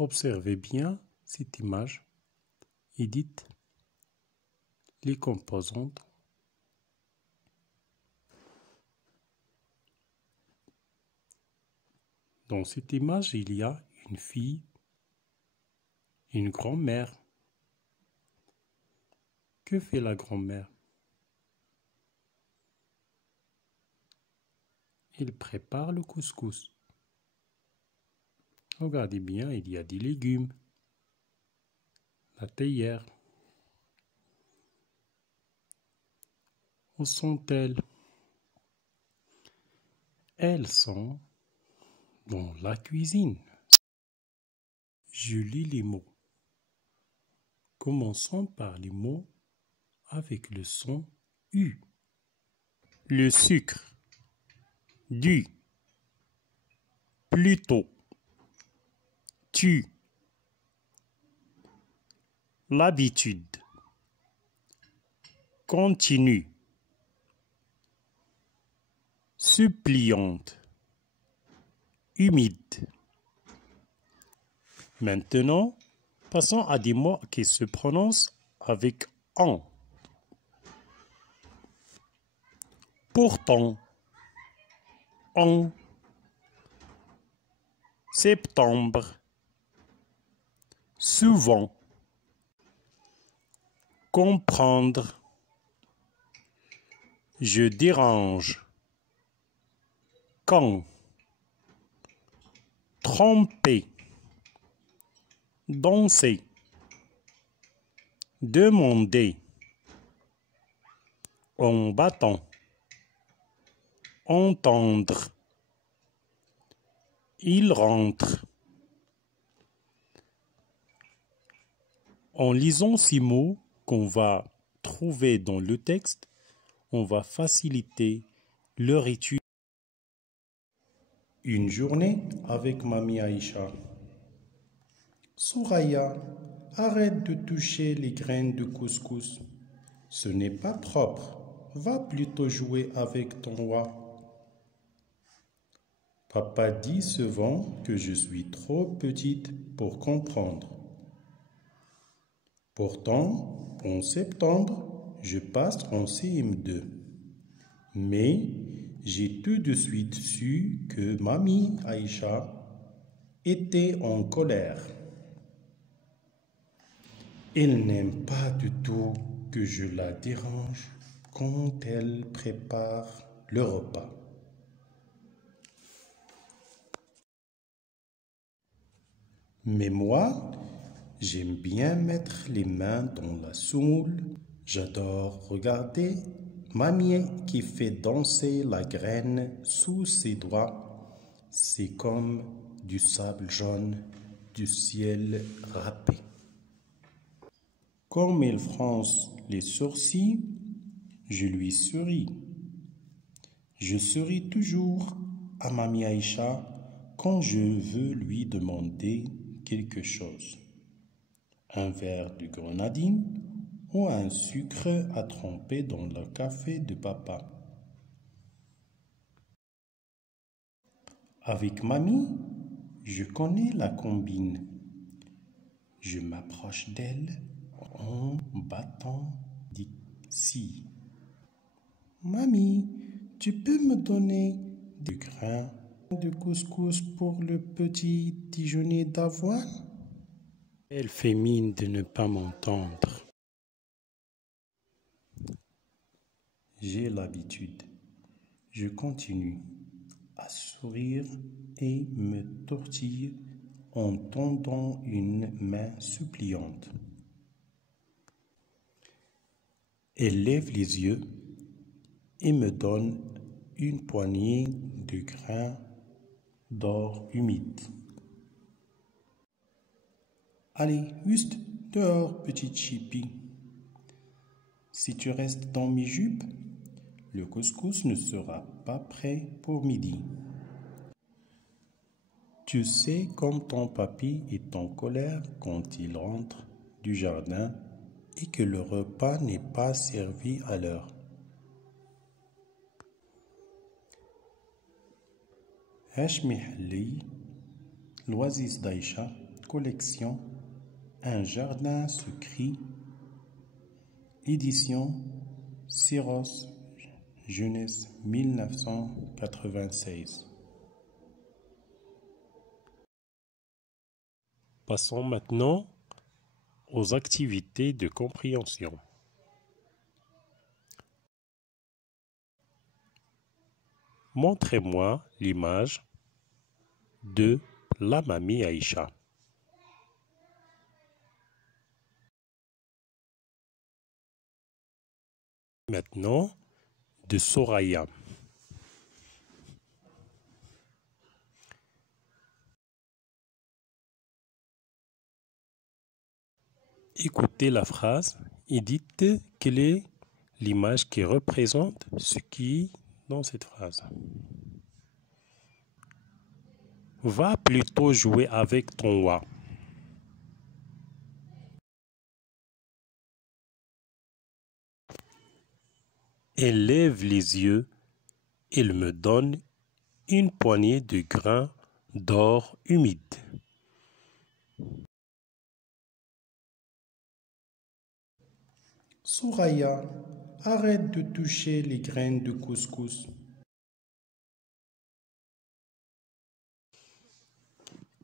Observez bien cette image et dites les composantes. Dans cette image, il y a une fille, une grand-mère. Que fait la grand-mère? Elle prépare le couscous. Regardez bien, il y a des légumes, la théière. Où sont-elles? Elles sont dans la cuisine. Je lis les mots. Commençons par les mots avec le son U. Le sucre. Du. Plutôt. Tu. L'habitude. Continue. Suppliante. Humide. Maintenant, passons à des mots qui se prononcent avec en. Pourtant, en septembre, souvent, comprendre, je dérange, quand, tromper, danser, demander, en battant, entendre, il rentre. En lisant ces mots qu'on va trouver dans le texte, on va faciliter leur étude. Une journée avec Mamie Aïcha. Soraya, arrête de toucher les graines de couscous. Ce n'est pas propre. Va plutôt jouer avec ton roi. Papa dit souvent que je suis trop petite pour comprendre. Pourtant, en septembre, je passe en CM2. Mais j'ai tout de suite su que Mamie Aïcha était en colère. Elle n'aime pas du tout que je la dérange quand elle prépare le repas. Mais moi, j'aime bien mettre les mains dans la semoule. J'adore regarder Mamie qui fait danser la graine sous ses doigts. C'est comme du sable jaune du ciel râpé. Comme elle fronce les sourcils, je lui souris. Je souris toujours à Mamie Aïcha quand je veux lui demander quelque chose. Un verre de grenadine ou un sucre à tremper dans le café de papa. Avec Mamie, je connais la combine. Je m'approche d'elle en battant des cils. Mamie, tu peux me donner du grain de couscous pour le petit déjeuner d'avoine? Elle fait mine de ne pas m'entendre. J'ai l'habitude. Je continue à sourire et me tortille en tendant une main suppliante. Elle lève les yeux et me donne une poignée de grains d'or humide. Allez, juste dehors, petite chipie. Si tu restes dans mes jupes, le couscous ne sera pas prêt pour midi. Tu sais comme ton papy est en colère quand il rentre du jardin et que le repas n'est pas servi à l'heure. Hachmi Halli, l'oasis d'Aïcha, collection Un jardin se crie, édition Syros Jeunesse 1996. Passons maintenant aux activités de compréhension. Montrez-moi l'image de la mamie Aïcha. Maintenant, de Soraya. Écoutez la phrase et dites quelle est l'image qui représente ce qui est dans cette phrase. Va plutôt jouer avec ton wa. Elle lève les yeux, il me donne une poignée de grains d'or humide. Soraya, arrête de toucher les graines de couscous.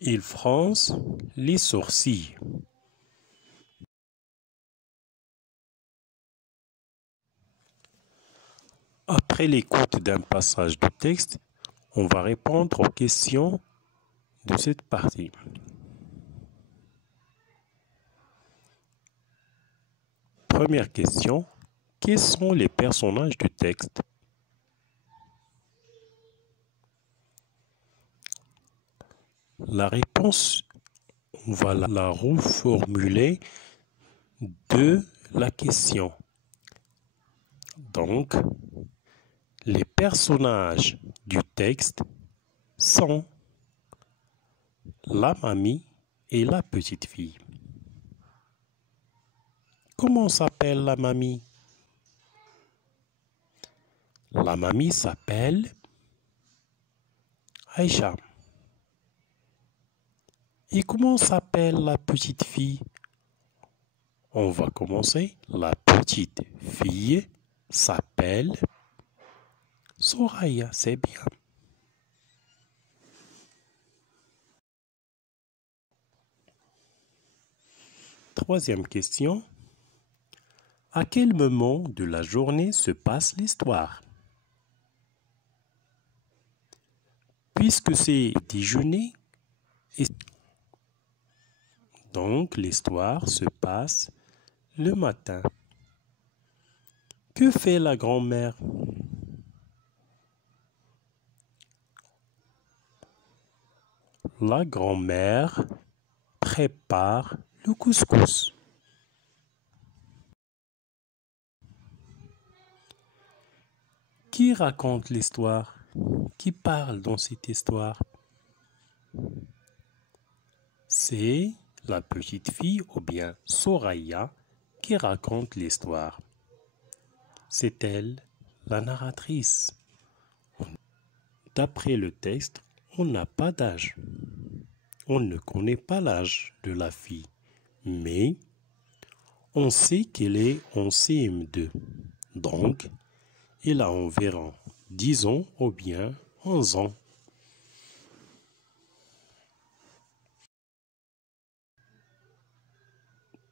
Il fronce les sourcils. Après l'écoute d'un passage du texte, on va répondre aux questions de cette partie. Première question, quels sont les personnages du texte? La réponse, on va la reformuler de la question. Donc, les personnages du texte sont la mamie et la petite fille. Comment s'appelle la mamie? La mamie s'appelle Aïcha. Et comment s'appelle la petite fille? On va commencer. La petite fille s'appelle Soraya, c'est bien. Troisième question. À quel moment de la journée se passe l'histoire? Puisque c'est déjeuner, donc l'histoire se passe le matin. Que fait la grand-mère? La grand-mère prépare le couscous. Qui raconte l'histoire? Qui parle dans cette histoire? C'est la petite fille ou bien Soraya qui raconte l'histoire. C'est elle, la narratrice. D'après le texte, on n'a pas d'âge. On ne connaît pas l'âge de la fille, mais on sait qu'elle est en CM2. Donc, elle a environ 10 ans ou bien 11 ans.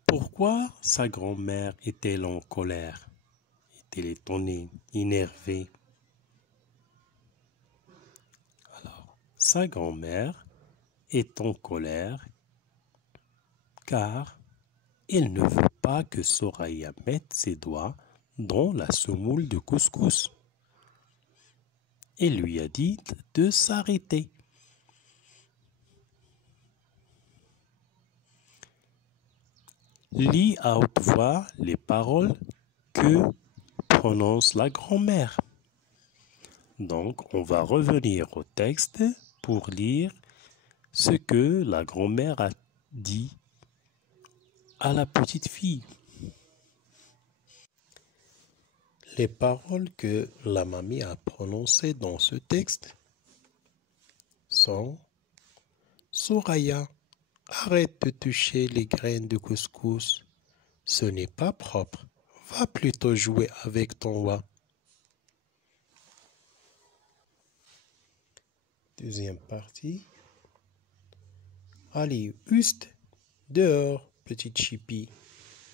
Pourquoi sa grand-mère est-elle en colère? Est-elle étonnée, énervée? Alors, sa grand-mère est en colère car elle ne veut pas que Soraya mette ses doigts dans la semoule de couscous. Elle lui a dit de s'arrêter. Lis à haute voix les paroles que prononce la grand-mère. Donc, on va revenir au texte pour lire ce que la grand-mère a dit à la petite fille. Les paroles que la mamie a prononcées dans ce texte sont: Soraya, arrête de toucher les graines de couscous. Ce n'est pas propre. Va plutôt jouer avec ton oie. Deuxième partie. Allez, juste dehors, petite chipie.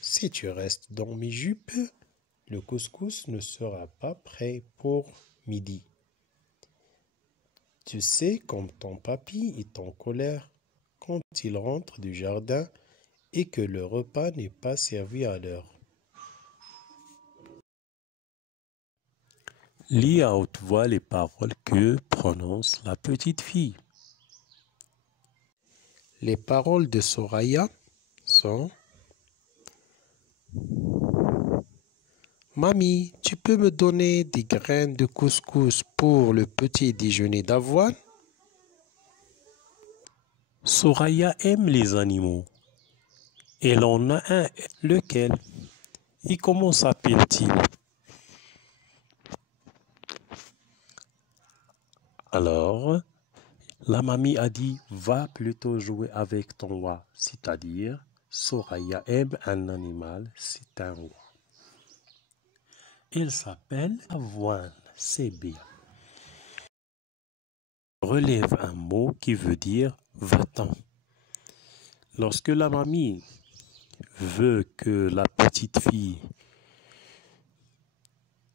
Si tu restes dans mes jupes, le couscous ne sera pas prêt pour midi. Tu sais, comme ton papy est en colère quand il rentre du jardin et que le repas n'est pas servi à l'heure. Lis à haute voix les paroles que prononce la petite fille. Les paroles de Soraya sont: Mamie, tu peux me donner des graines de couscous pour le petit déjeuner d'avoine? Soraya aime les animaux. Elle en a un. Lequel? Et comment s'appelle-t-il? Alors, la mamie a dit, va plutôt jouer avec ton oie. C'est-à-dire, Soraya aime un animal, c'est un oie. Il s'appelle avoine, c'est bien. Relève un mot qui veut dire va-t'en. Lorsque la mamie veut que la petite fille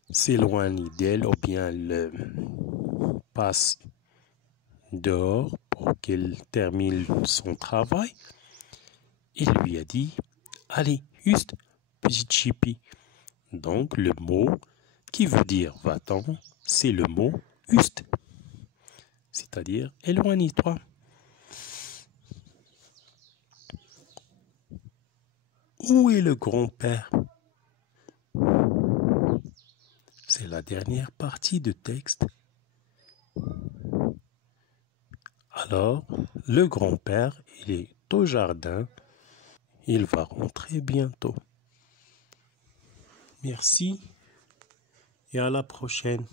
s'éloigne d'elle ou bien le passe dehors pour qu'elle termine son travail, il lui a dit, allez, juste, petite chipie. Donc le mot qui veut dire va-t'en, c'est le mot juste, c'est-à-dire éloigne-toi. Où est le grand-père? C'est la dernière partie du texte. Alors, le grand-père, il est au jardin. Il va rentrer bientôt. Merci et à la prochaine.